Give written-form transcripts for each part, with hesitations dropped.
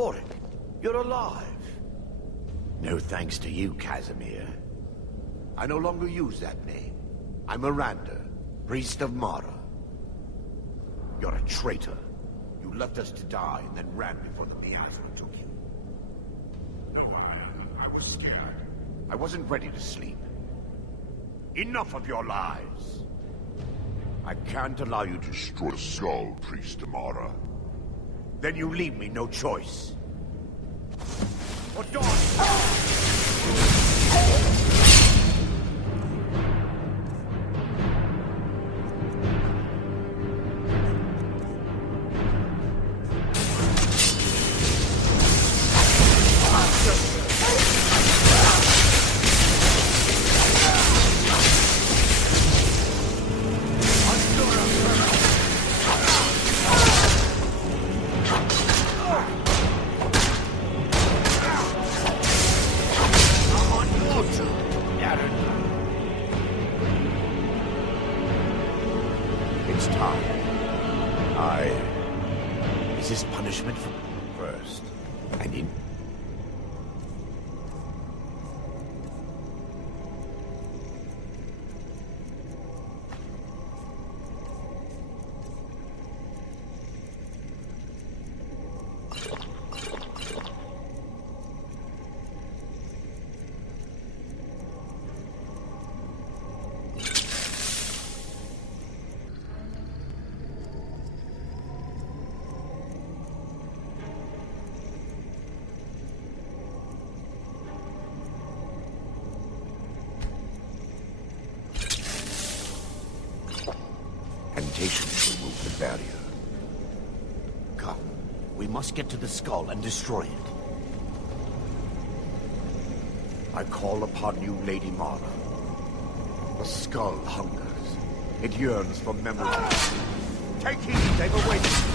Thoric, you're alive. No thanks to you, Casimir. I no longer use that name. I'm Miranda, priest of Mara. You're a traitor. You left us to die and then ran before the miasma took you. No, I was scared. I wasn't ready to sleep. Enough of your lies. I can't allow you to destroy the skull, priest of Mara. Then you leave me no choice. Or die! It's time. Is this punishment for first? I need... Annotations remove the barrier. Come, we must get to the skull and destroy it. I call upon you, Lady Mara. The skull hungers. It yearns for memory. Take heed, they've awakened.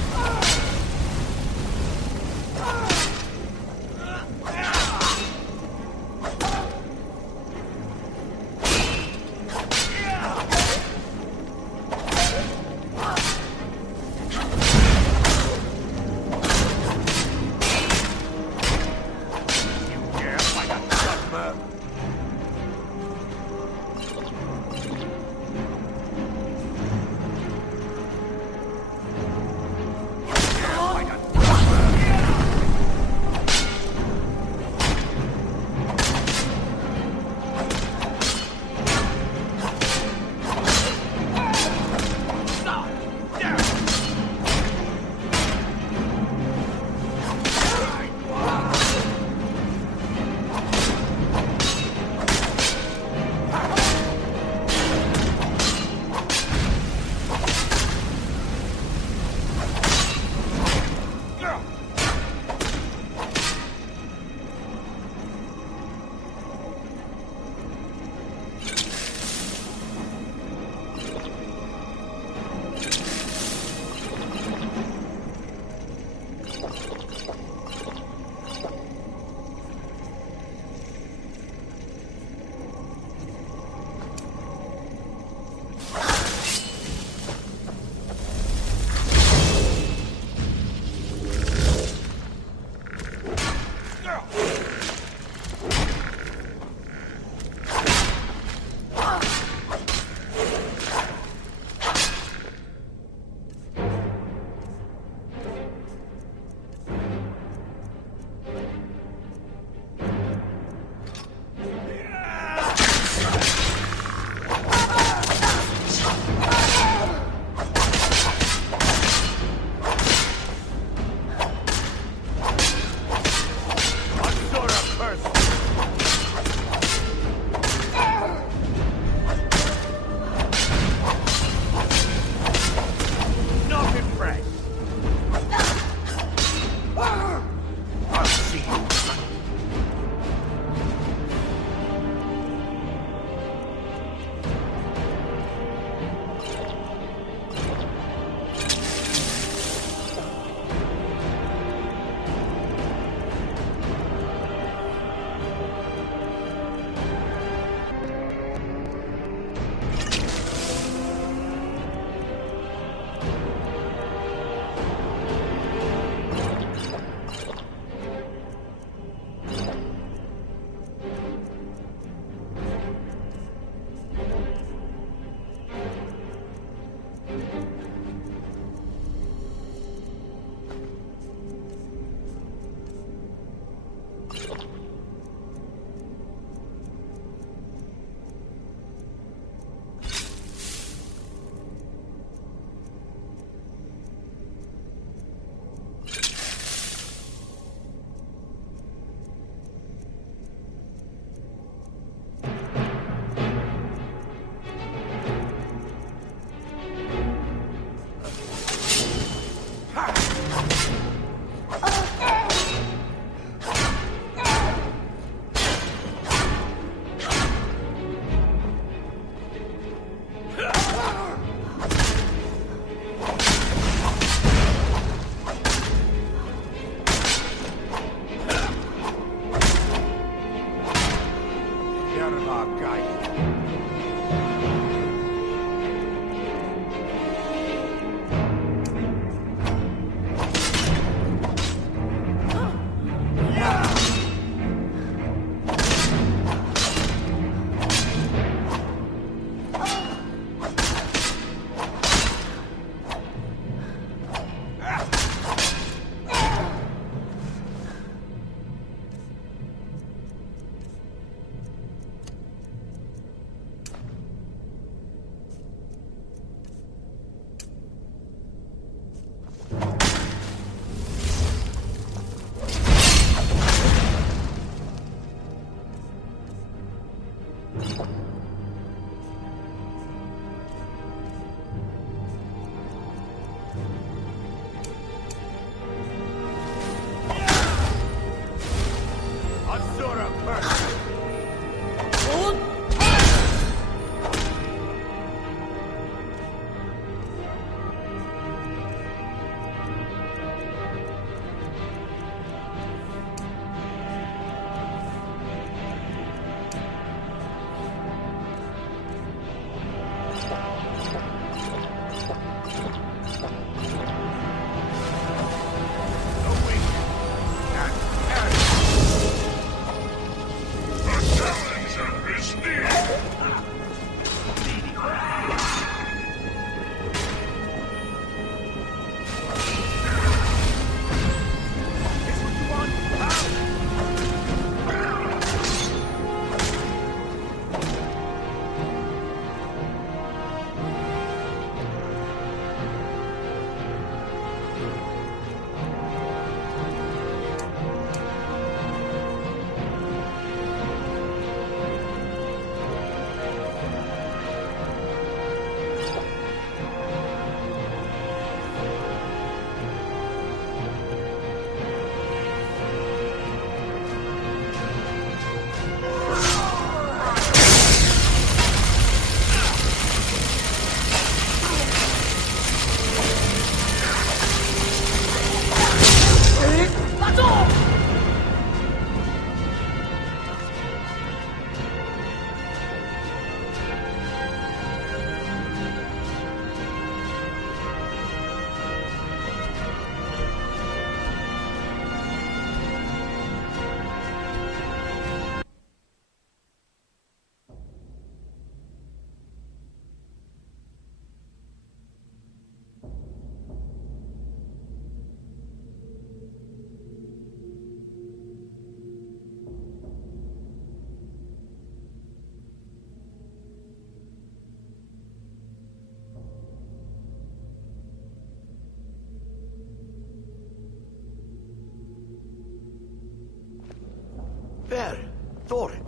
Thorin,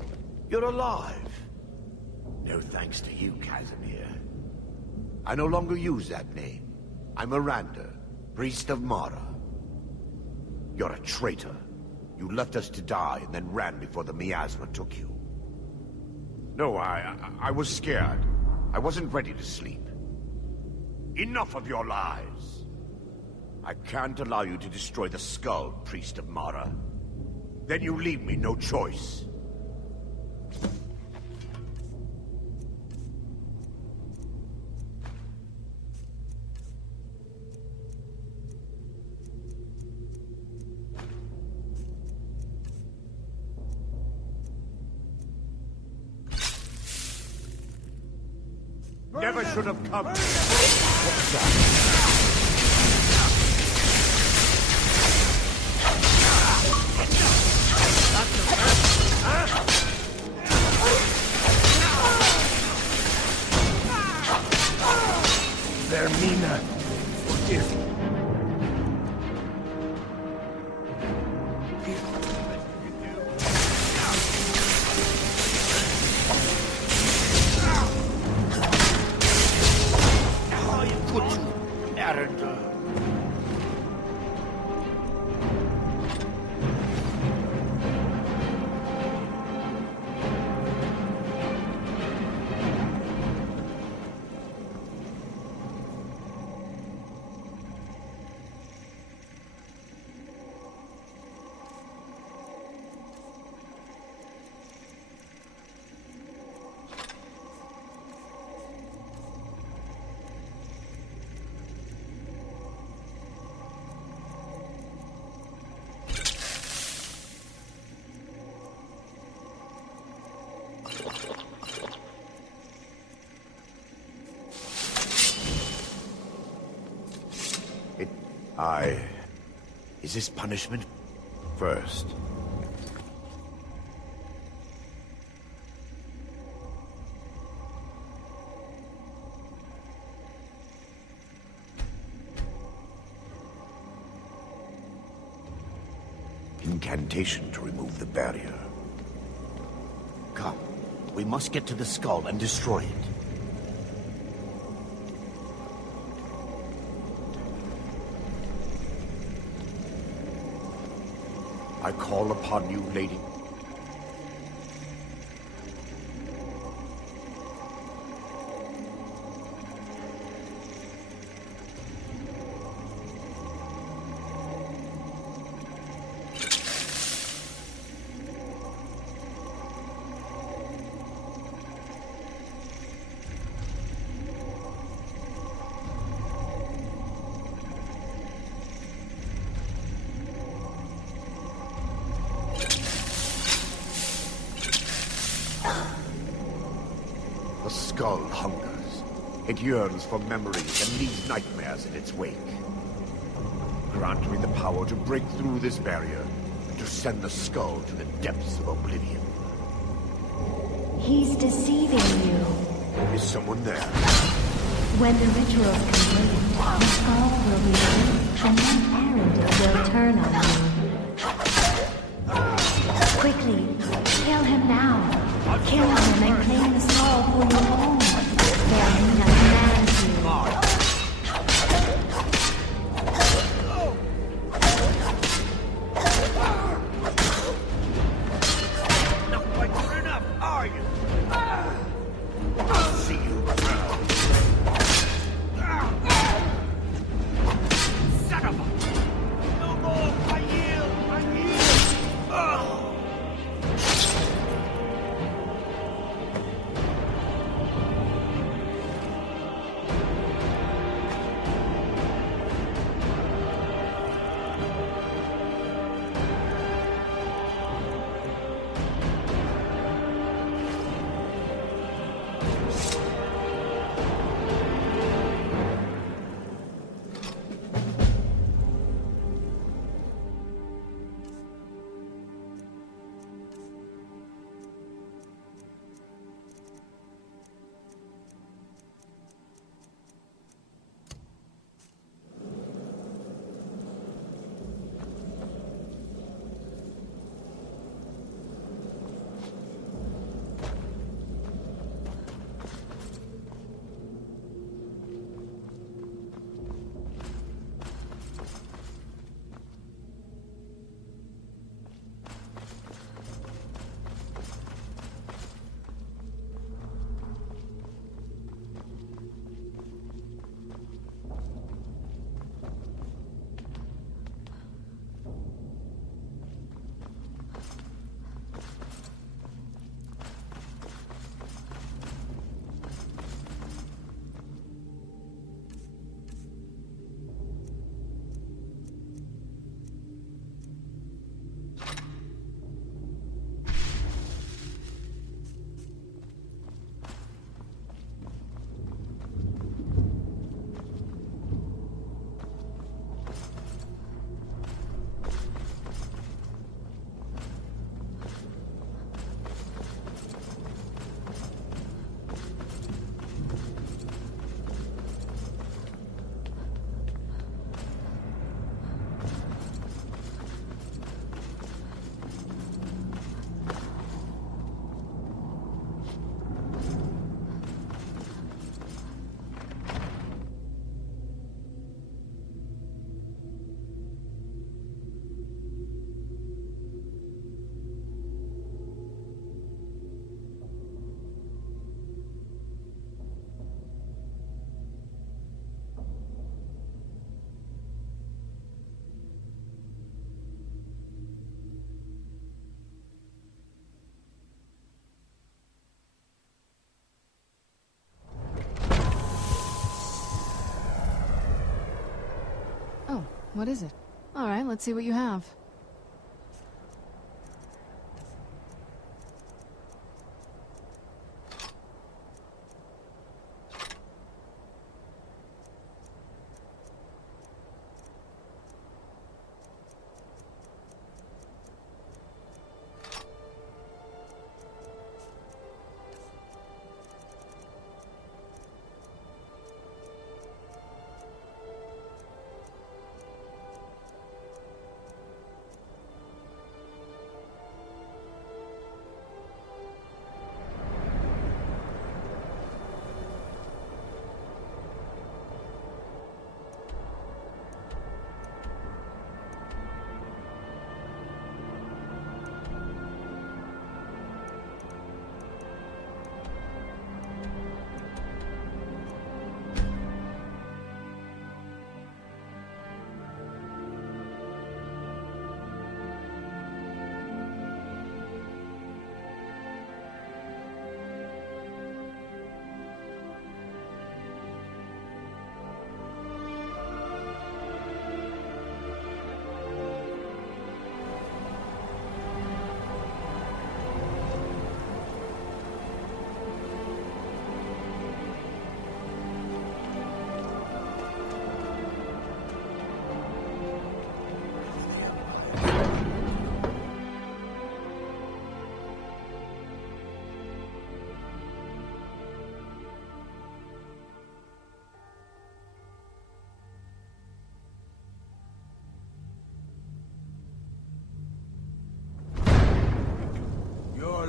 you're alive. No thanks to you, Casimir. I no longer use that name. I'm Miranda, priest of Mara. You're a traitor. You left us to die and then ran before the miasma took you. No, I was scared. I wasn't ready to sleep. Enough of your lies! I can't allow you to destroy the skull, priest of Mara. Then you leave me no choice. Never should have come. What's that? Vermina, forgive me. Is this punishment? First. Incantation to remove the barrier. Come, we must get to the skull and destroy it. I call upon you, lady. The skull hungers. It yearns for memories and leaves nightmares in its wake. Grant me the power to break through this barrier and to send the skull to the depths of oblivion. He's deceiving you. Is someone there? When the ritual is complete, the skull will be released and then Arendelle will turn on you. Quickly, kill him now. Kill him and claim the skull for your own. Vermina commands you. Not quite good enough, are you? I'll see you drown. Son of a... No more! I yield! I yield! What is it? Alright, let's see what you have.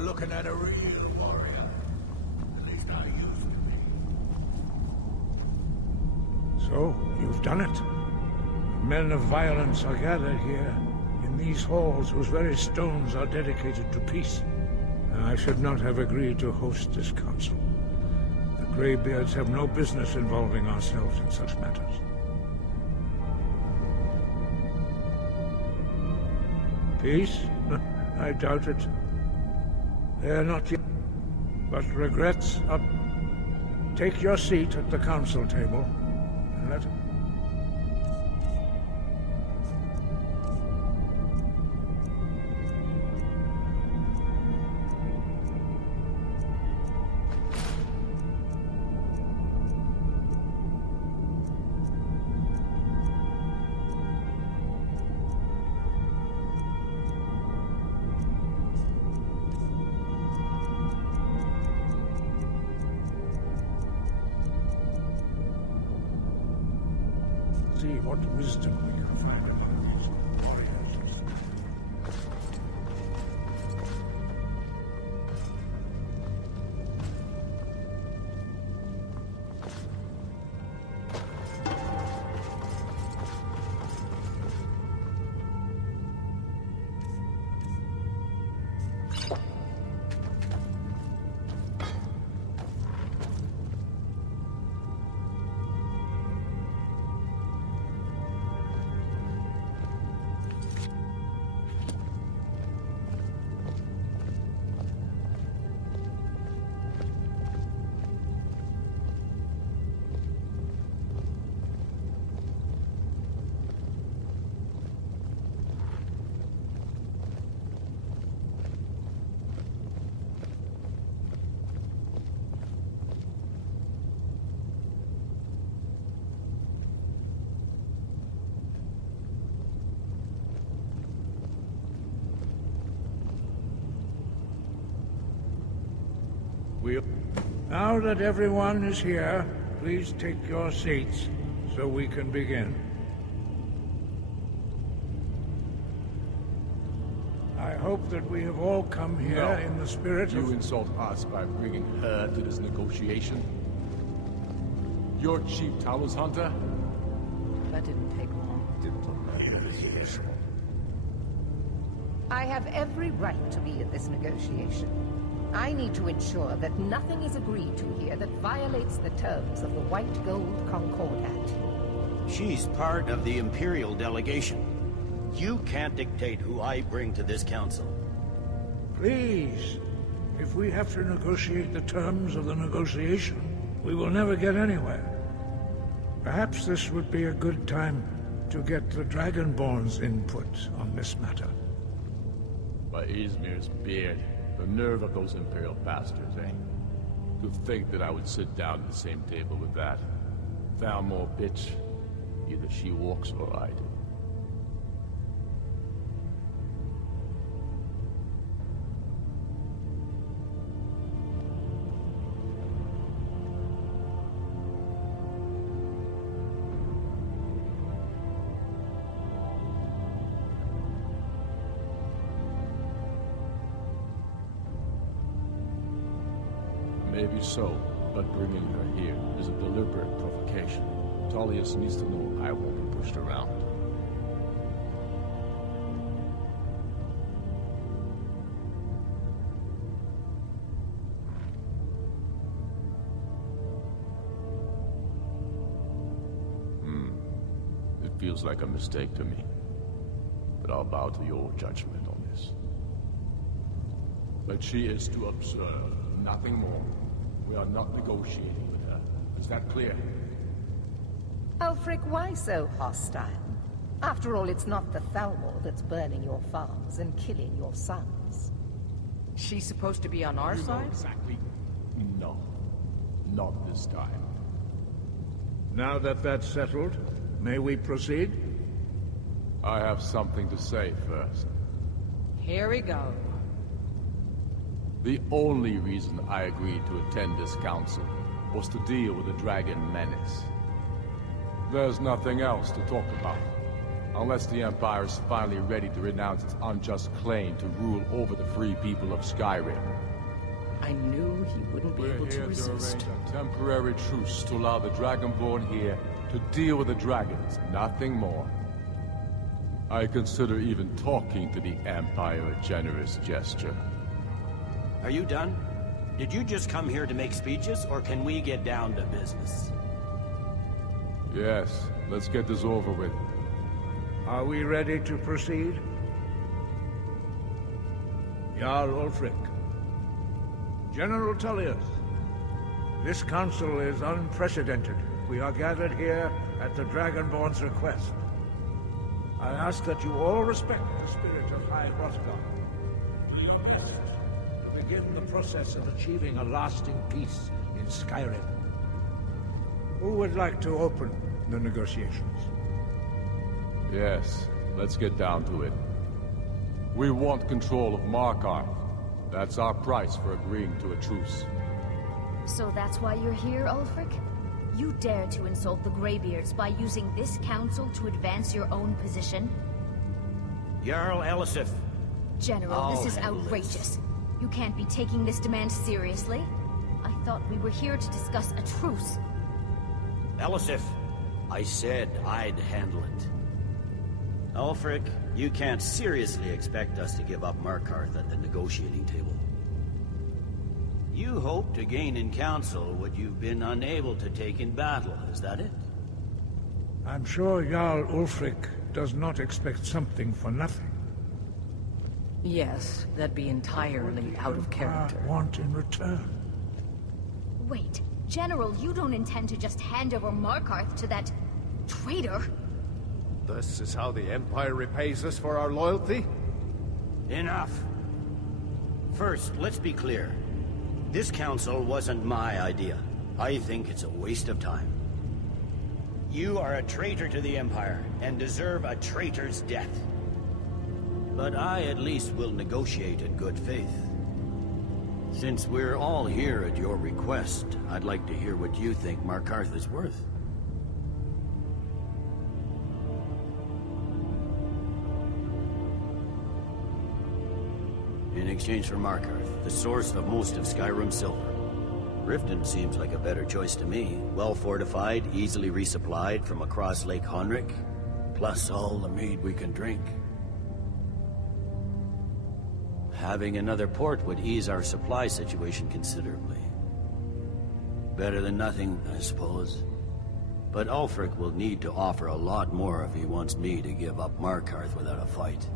Looking at a real warrior. At least I used to be. So, you've done it. Men of violence are gathered here, in these halls whose very stones are dedicated to peace. I should not have agreed to host this council. The Greybeards have no business involving ourselves in such matters. Peace? I doubt it. They are not yet, but regrets up. Take your seat at the council table, and let see what wisdom we can find among these warriors. Now that everyone is here, please take your seats so we can begin. I hope that we have all come here in the spirit of... You insult us by bringing her to this negotiation? Your chief Talos hunter? That didn't take long. I have every right to be at this negotiation. I need to ensure that nothing is agreed to here that violates the terms of the White Gold Concordat. She's part of the Imperial delegation. You can't dictate who I bring to this council. Please, if we have to negotiate the terms of the negotiation, we will never get anywhere. Perhaps this would be a good time to get the Dragonborn's input on this matter. By Izmir's beard, the nerve of those Imperial bastards, eh? To think that I would sit down at the same table with that. Thalmor bitch. Either she walks or I do. Maybe so, but bringing her here is a deliberate provocation. Tullius needs to know I won't be pushed around. It feels like a mistake to me. But I'll bow to your judgment on this. But she is to observe, nothing more. We are not negotiating with her. Is that clear? Ulfric, why so hostile? After all, it's not the Thalmor that's burning your farms and killing your sons. She's supposed to be on our side? Exactly. No. Not this time. Now that that's settled, may we proceed? I have something to say first. Here we go. The only reason I agreed to attend this council was to deal with the dragon menace. There's nothing else to talk about. Unless the Empire is finally ready to renounce its unjust claim to rule over the free people of Skyrim. I knew he wouldn't be able to resist. We're here to arrange a temporary truce to allow the Dragonborn here to deal with the dragons, nothing more. I consider even talking to the Empire a generous gesture. Are you done? Did you just come here to make speeches, or can we get down to business? Yes, let's get this over with. Are we ready to proceed? Jarl Ulfric. General Tullius. This council is unprecedented. We are gathered here at the Dragonborn's request. I ask that you all respect the spirit of High Hrothgar. Do your best to begin the process of achieving a lasting peace in Skyrim. Who would like to open the negotiations? Yes, let's get down to it. We want control of Markarth. That's our price for agreeing to a truce. So that's why you're here, Ulfric? You dare to insult the Greybeards by using this council to advance your own position? Jarl Elisif. General, this is handle outrageous. this. You can't be taking this demand seriously. I thought we were here to discuss a truce. Elisif, I said I'd handle it. Ulfric, you can't seriously expect us to give up Markarth at the negotiating table. You hope to gain in council what you've been unable to take in battle, is that it? I'm sure Jarl Ulfric does not expect something for nothing. Yes, that'd be entirely out of character. Want in return? Wait, General, you don't intend to just hand over Markarth to that traitor? This is how the Empire repays us for our loyalty? Enough! First, let's be clear. This council wasn't my idea. I think it's a waste of time. You are a traitor to the Empire, and deserve a traitor's death. But I at least will negotiate in good faith. Since we're all here at your request, I'd like to hear what you think Markarth is worth. In exchange for Markarth, the source of most of Skyrim's silver. Riften seems like a better choice to me. Well fortified, easily resupplied from across Lake Honric, plus all the mead we can drink. Having another port would ease our supply situation considerably. Better than nothing, I suppose. But Ulfric will need to offer a lot more if he wants me to give up Markarth without a fight.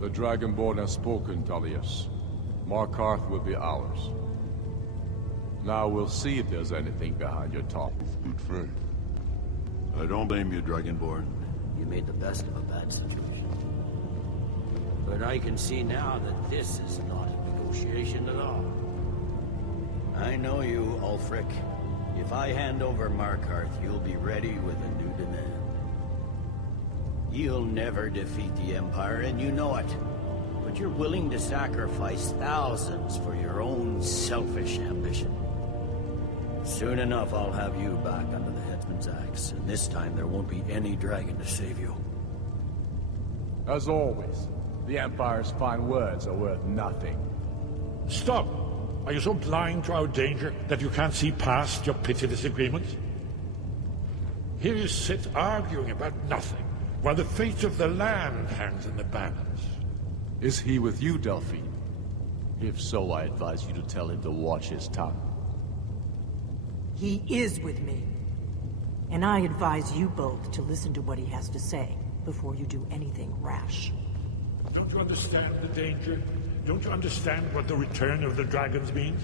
The Dragonborn has spoken, Tullius. Markarth will be ours. Now we'll see if there's anything behind your talk. Good faith. I don't blame you, Dragonborn. You made the best of a bad situation. But I can see now that this is not a negotiation at all. I know you, Ulfric. If I hand over Markarth, you'll be ready with a new demand. You'll never defeat the Empire, and you know it. But you're willing to sacrifice thousands for your own selfish ambition. Soon enough, I'll have you back under the headsman's axe, and this time there won't be any dragon to save you. As always, the Empire's fine words are worth nothing. Stop! Are you so blind to our danger that you can't see past your petty disagreements? Here you sit arguing about nothing, while the fate of the land hangs in the balance. Is he with you, Delphine? If so, I advise you to tell him to watch his tongue. He is with me. And I advise you both to listen to what he has to say before you do anything rash. Don't you understand the danger? Don't you understand what the return of the dragons means?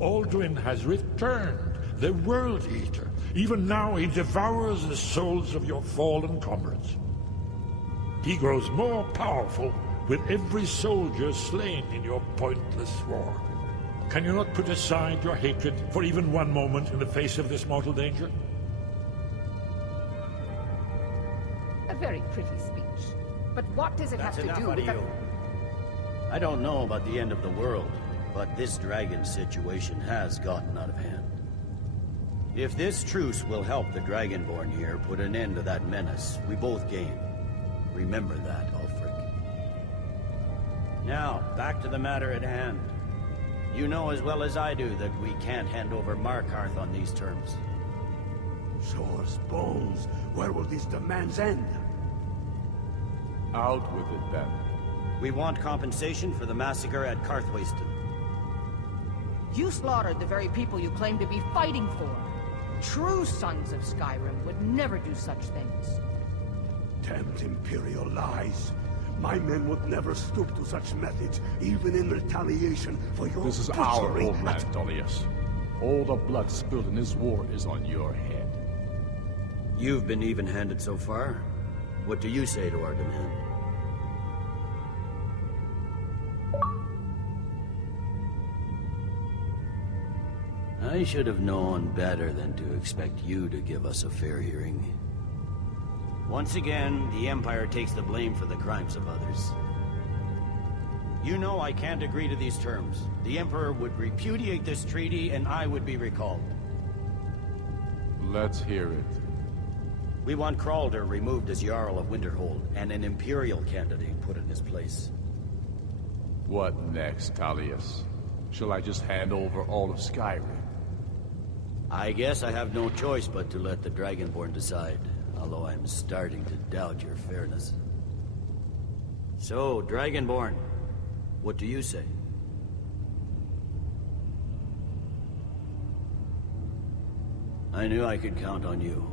Alduin has returned, the World Eater. Even now he devours the souls of your fallen comrades. He grows more powerful with every soldier slain in your pointless war. Can you not put aside your hatred for even one moment in the face of this mortal danger? A very pretty speech. But what does it have to do with you. I don't know about the end of the world, but this dragon situation has gotten out of hand. If this truce will help the Dragonborn here put an end to that menace, we both gain. Remember that, Ulfric. Now, back to the matter at hand. You know as well as I do that we can't hand over Markarth on these terms. Shores, bones, where will these demands end? Out with it, then. We want compensation for the massacre at Karthwasten. You slaughtered the very people you claim to be fighting for. True sons of Skyrim would never do such things. Damned Imperial lies. My men would never stoop to such methods, even in retaliation for your This is our butchery homeland, Tullius. All the blood spilled in this war is on your head. You've been even-handed so far. What do you say to our demand? I should have known better than to expect you to give us a fair hearing. Once again, the Empire takes the blame for the crimes of others. You know I can't agree to these terms. The Emperor would repudiate this treaty and I would be recalled. Let's hear it. We want Kralder removed as Jarl of Winterhold and an Imperial candidate put in his place. What next, Tullius? Shall I just hand over all of Skyrim? I guess I have no choice but to let the Dragonborn decide, although I'm starting to doubt your fairness. So, Dragonborn, what do you say? I knew I could count on you.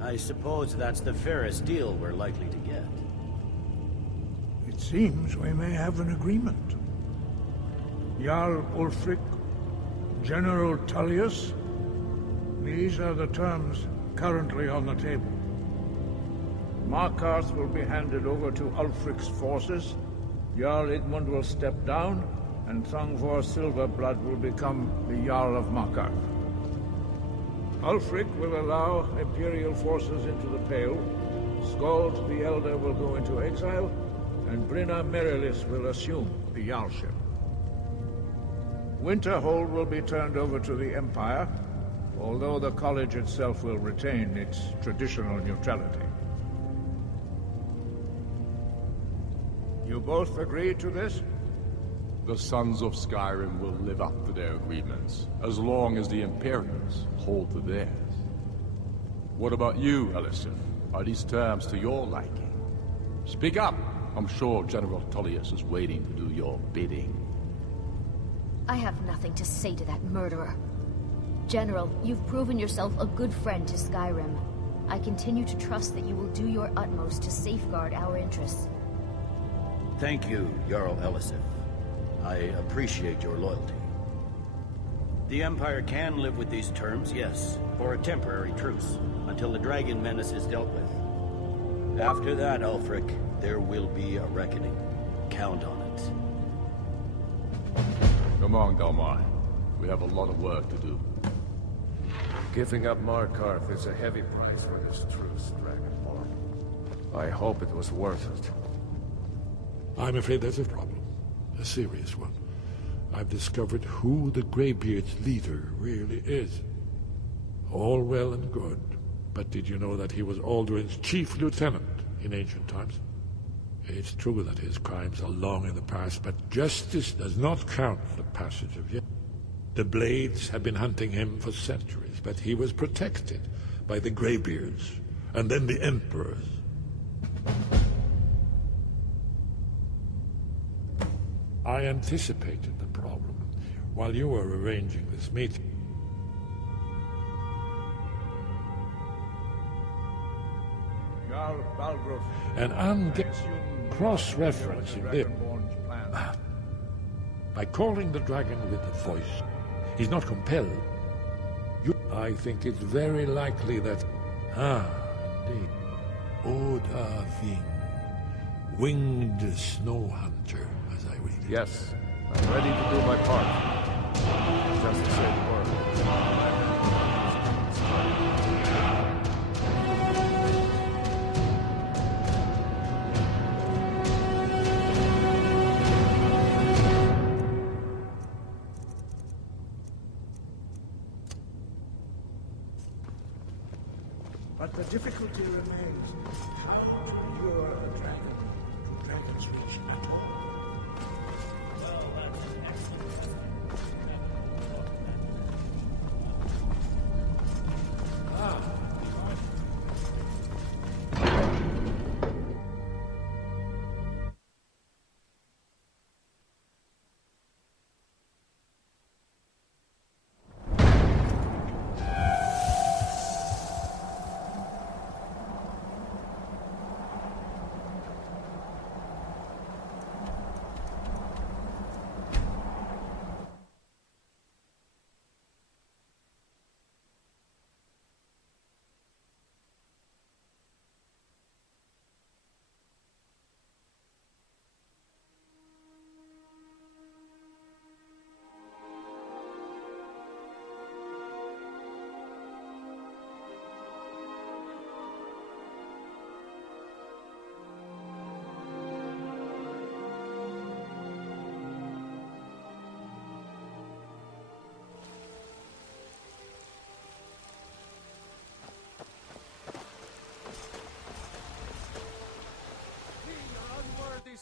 I suppose that's the fairest deal we're likely to get. It seems we may have an agreement. Jarl Ulfric, General Tullius, these are the terms currently on the table. Markarth will be handed over to Ulfric's forces, Jarl Igmund will step down, and Thongvor Silverblood will become the Jarl of Markarth. Ulfric will allow Imperial forces into the Pale, Skald the Elder will go into exile, and Brynna Merilis will assume the Jarlship. Winterhold will be turned over to the Empire, although the college itself will retain its traditional neutrality. You both agree to this? The Sons of Skyrim will live up to their agreements, as long as the Imperials hold to theirs. What about you, Elisif? Are these terms to your liking? Speak up! I'm sure General Tullius is waiting to do your bidding. I have nothing to say to that murderer. General, you've proven yourself a good friend to Skyrim. I continue to trust that you will do your utmost to safeguard our interests. Thank you, Jarl Elisif. I appreciate your loyalty. The Empire can live with these terms, yes, for a temporary truce, until the Dragon Menace is dealt with. After that, Ulfric, there will be a reckoning. Count on it. Come on, Dalmar. We have a lot of work to do. Giving up Markarth is a heavy price for this truce, Dragonborn. I hope it was worth it. I'm afraid there's a problem. A serious one. I've discovered who the Greybeard's leader really is. All well and good, but did you know that he was Aldrin's chief lieutenant in ancient times? It's true that his crimes are long in the past, but justice does not count the passage of years. The Blades have been hunting him for centuries, but he was protected by the Greybeards, and then the Emperors. I anticipated the problem while you were arranging this meeting. And I'm cross-referencing this. By calling the dragon with the voice, he's not compelled. I think it's very likely that... indeed. Odahving, winged snow hunter, as I read it. Yes, I'm ready to do my part. Just to say the word. But the difficulty remains how to lure a dragon to Dragon's Reach at all.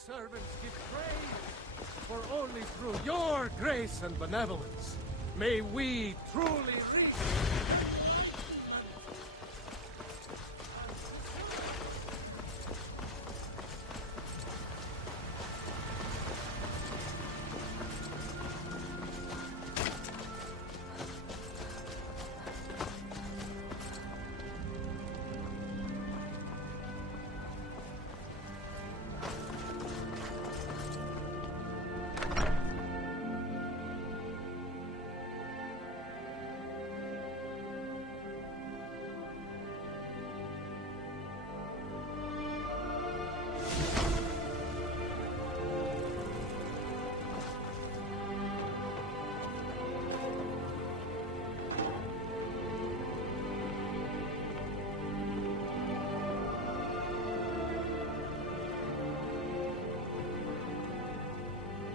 Servants give praise, for only through your grace and benevolence may we truly reach.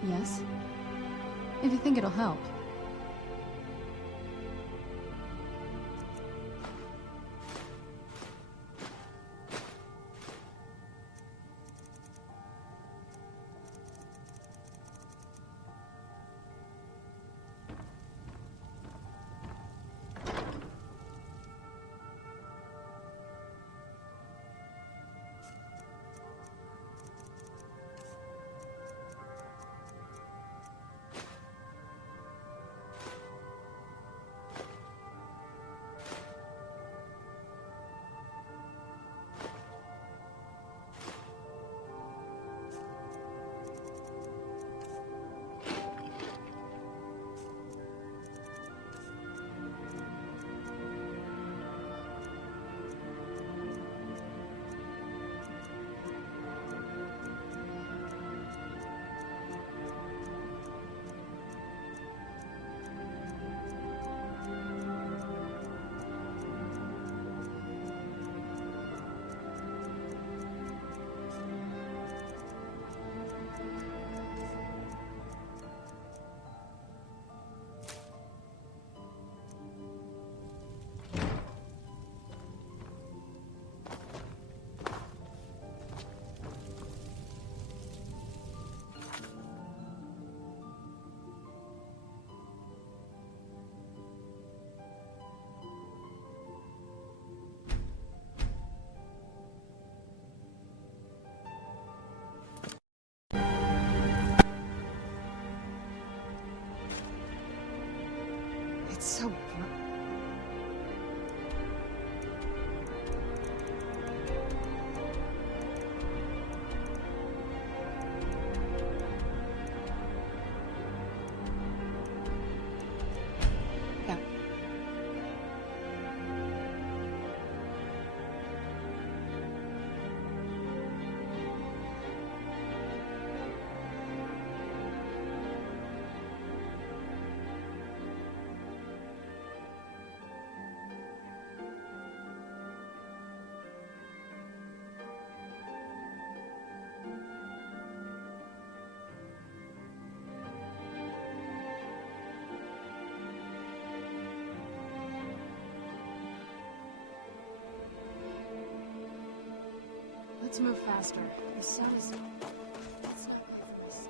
Yes? If you think it'll help. Let's move faster. The sun is... It's not there for us.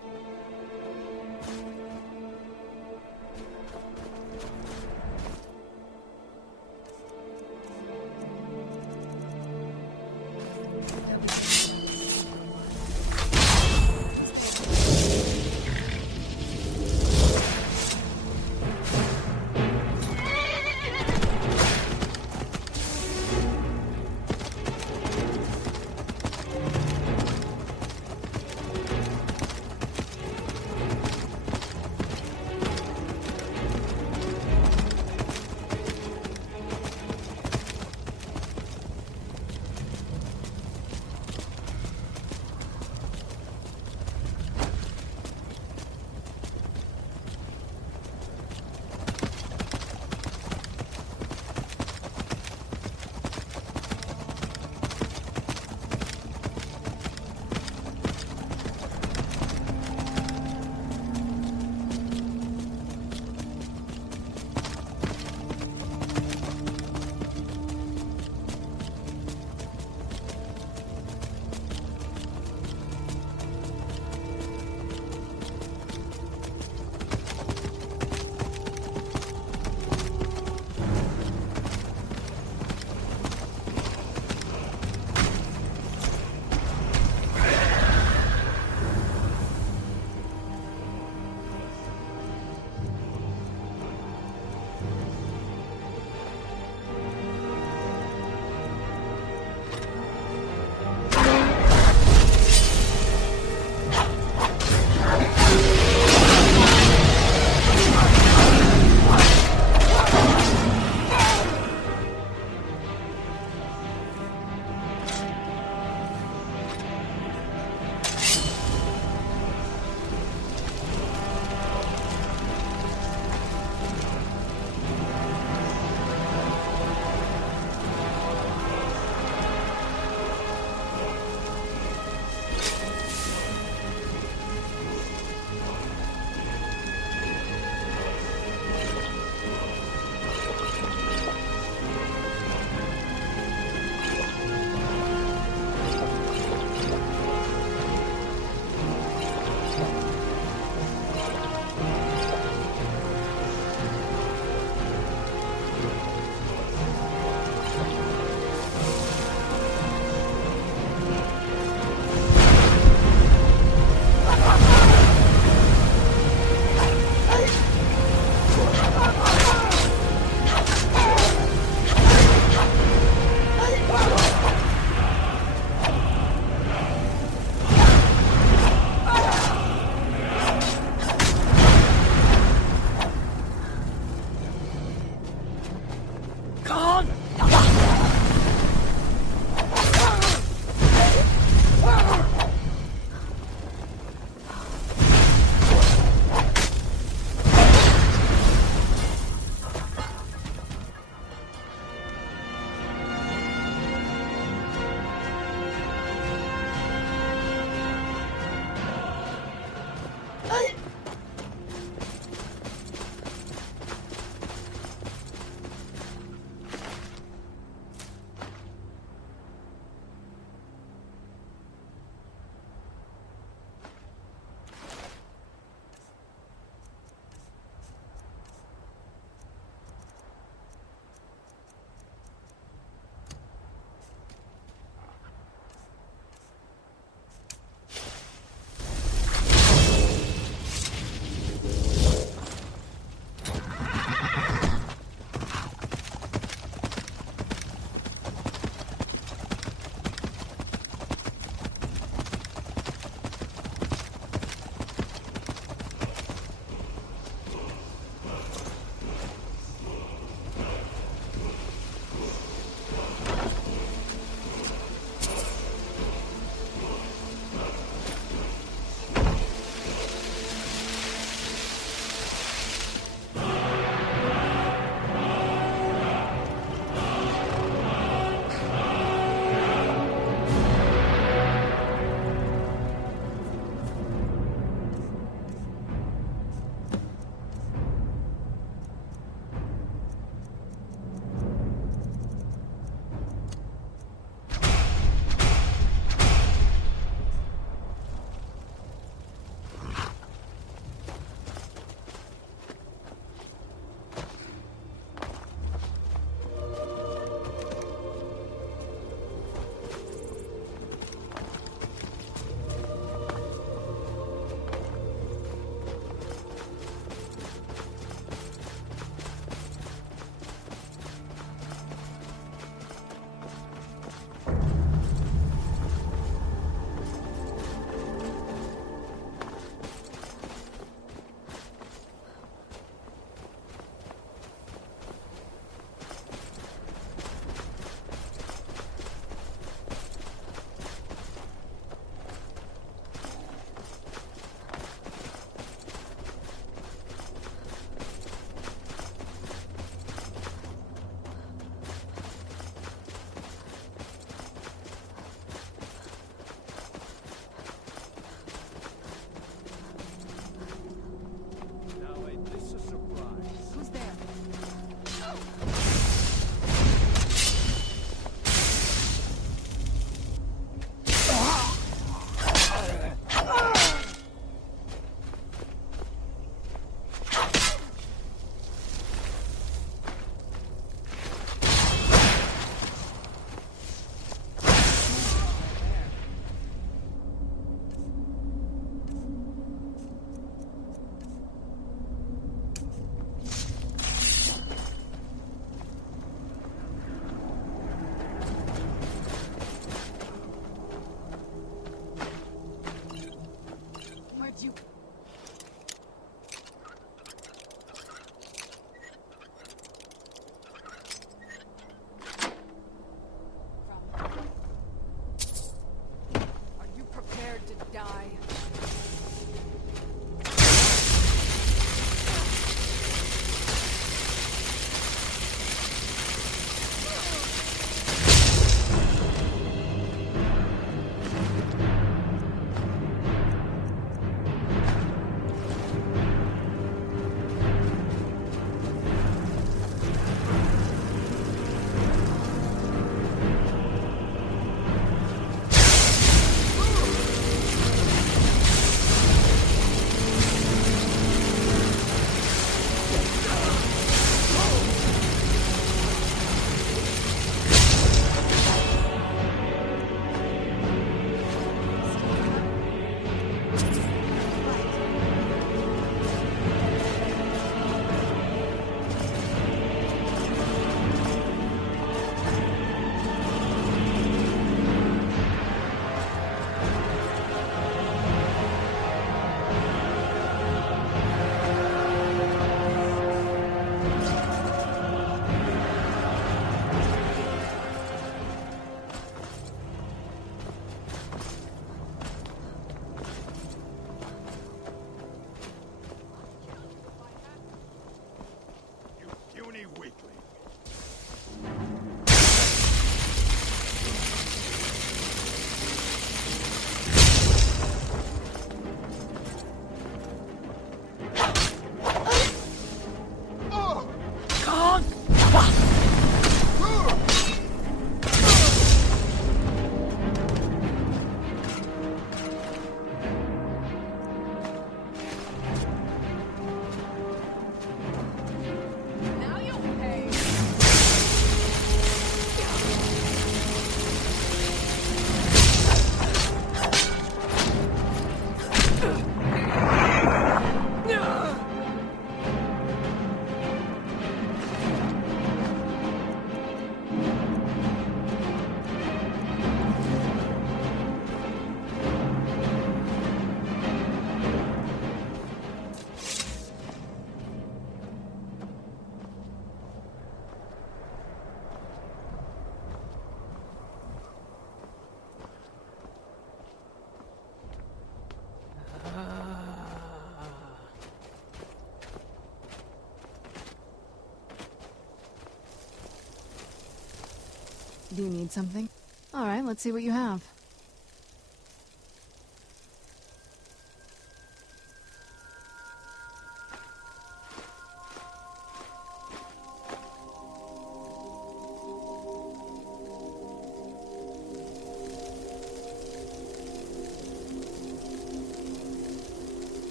Do you need something? All right, let's see what you have.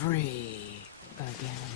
Free again.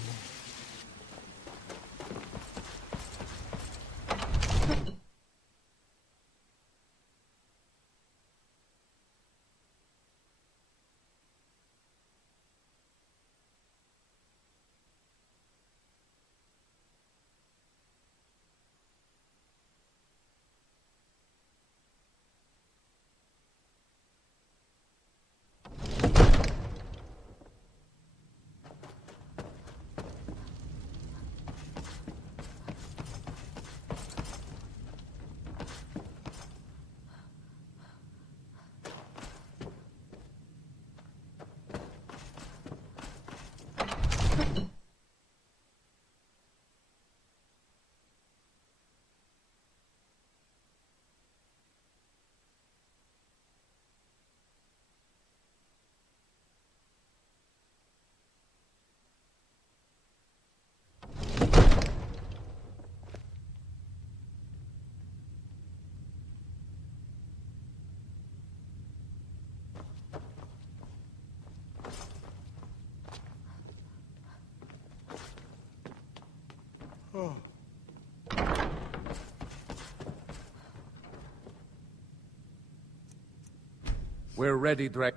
We're ready, Drake.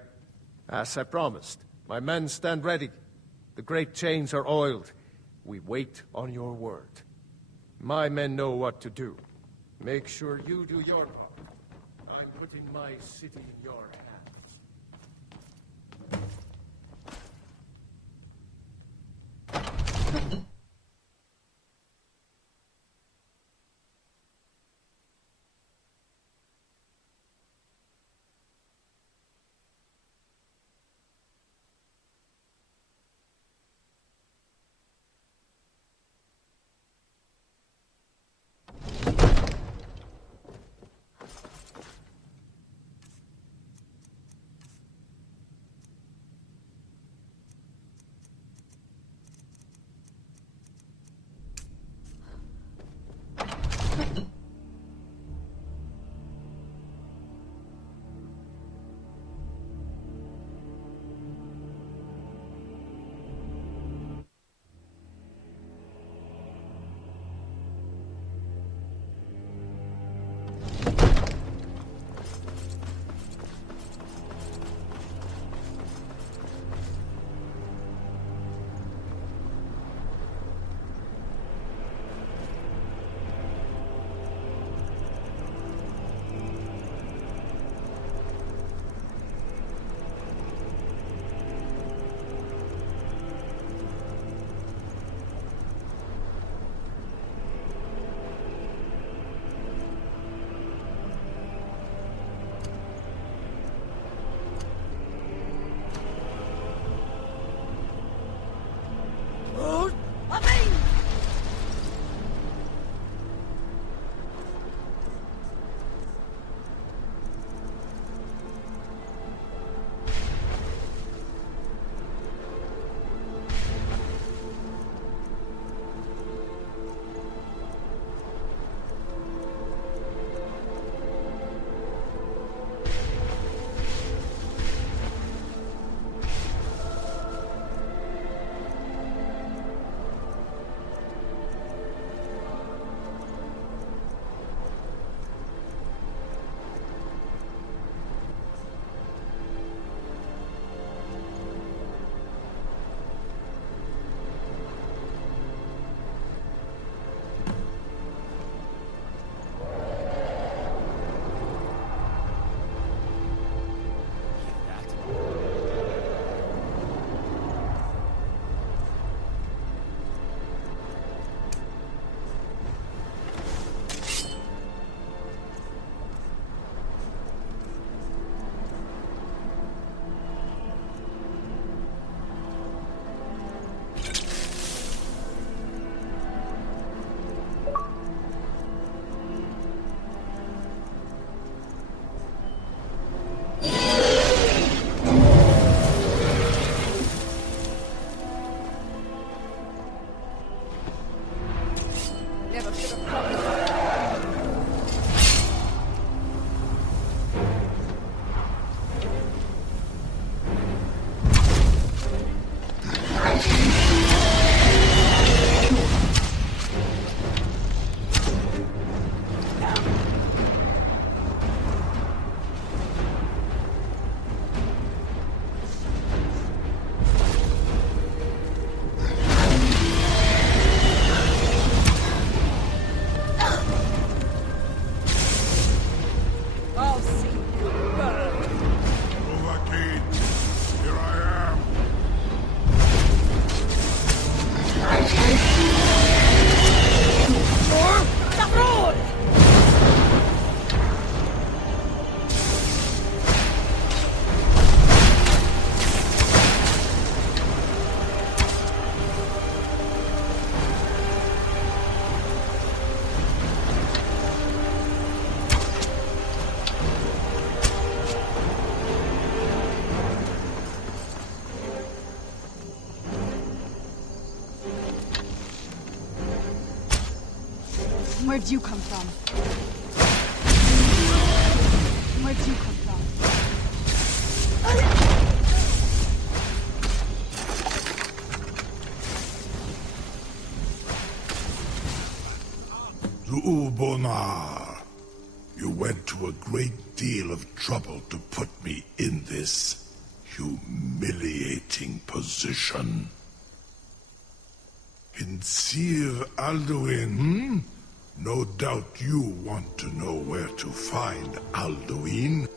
As I promised, my men stand ready. The great chains are oiled. We wait on your word. My men know what to do. Make sure you do your part. I'm putting my city in your hands. Where'd you come from? Where'd you come from? Zu'ubonar, you went to a great deal of trouble to put me in this humiliating position. In Sir Alduin, No doubt you want to know where to find Alduin.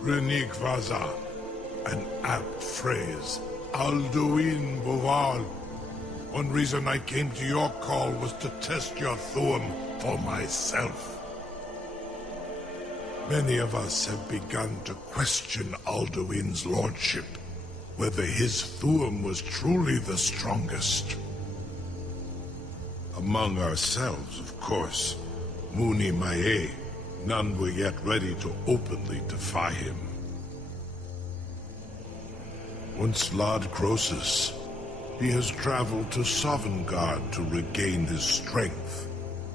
Renik Vaza, an apt phrase. Alduin Boval. One reason I came to your call was to test your Thuum for myself. Many of us have begun to question Alduin's lordship, whether his Thuum was truly the strongest. Among ourselves, of course, Muni Mae, none were yet ready to openly defy him. Once Lord Croesus, he has traveled to Sovngarde to regain his strength.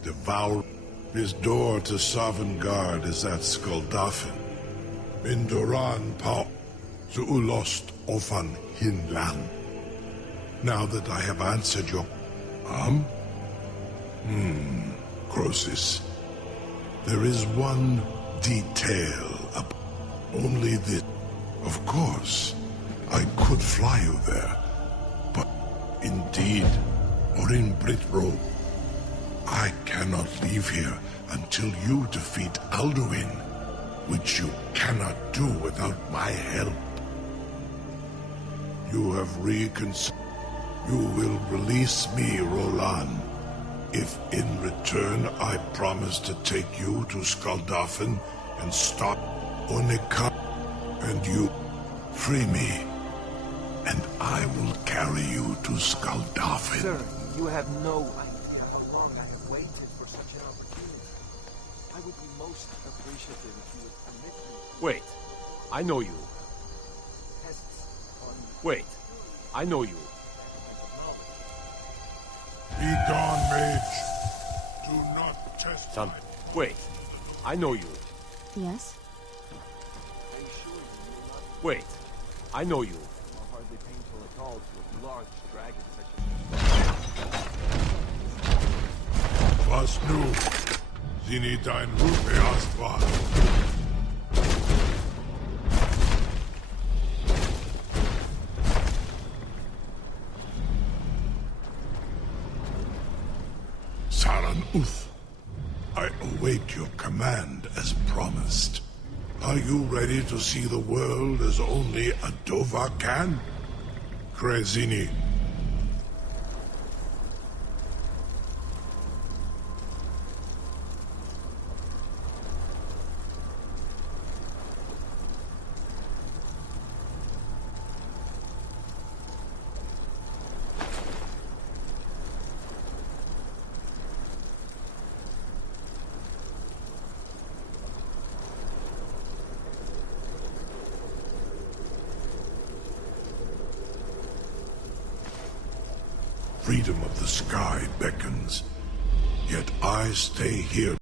Devour his door to Sovngarde is at Skuldafn. Mindoran Pau, Zuulost Ofan Hinlan. Now that I have answered your... Croesus. There is one detail about only this. Of course, I could fly you there, but indeed, or in Britro, I cannot leave here until you defeat Alduin, which you cannot do without my help. You have reconsidered. You will release me, Roland, if in return I promise to take you to Skuldafn and stop Onika, and you free me, and I will carry you to Skuldafn. Sir, you have no idea how long I have waited for such an opportunity. I would be most appreciative if you would permit me. Wait, I know you. Wait, I know you. Be gone, mage. Do not test Son, wait. I know you. Yes? Wait. I know you. Hardly painful at all to a large dragon such as... Was nu? Zini dein Rufe erst war. Uth, I await your command as promised. Are you ready to see the world as only a Dova can? Krezini. Freedom of the sky beckons, yet I stay here.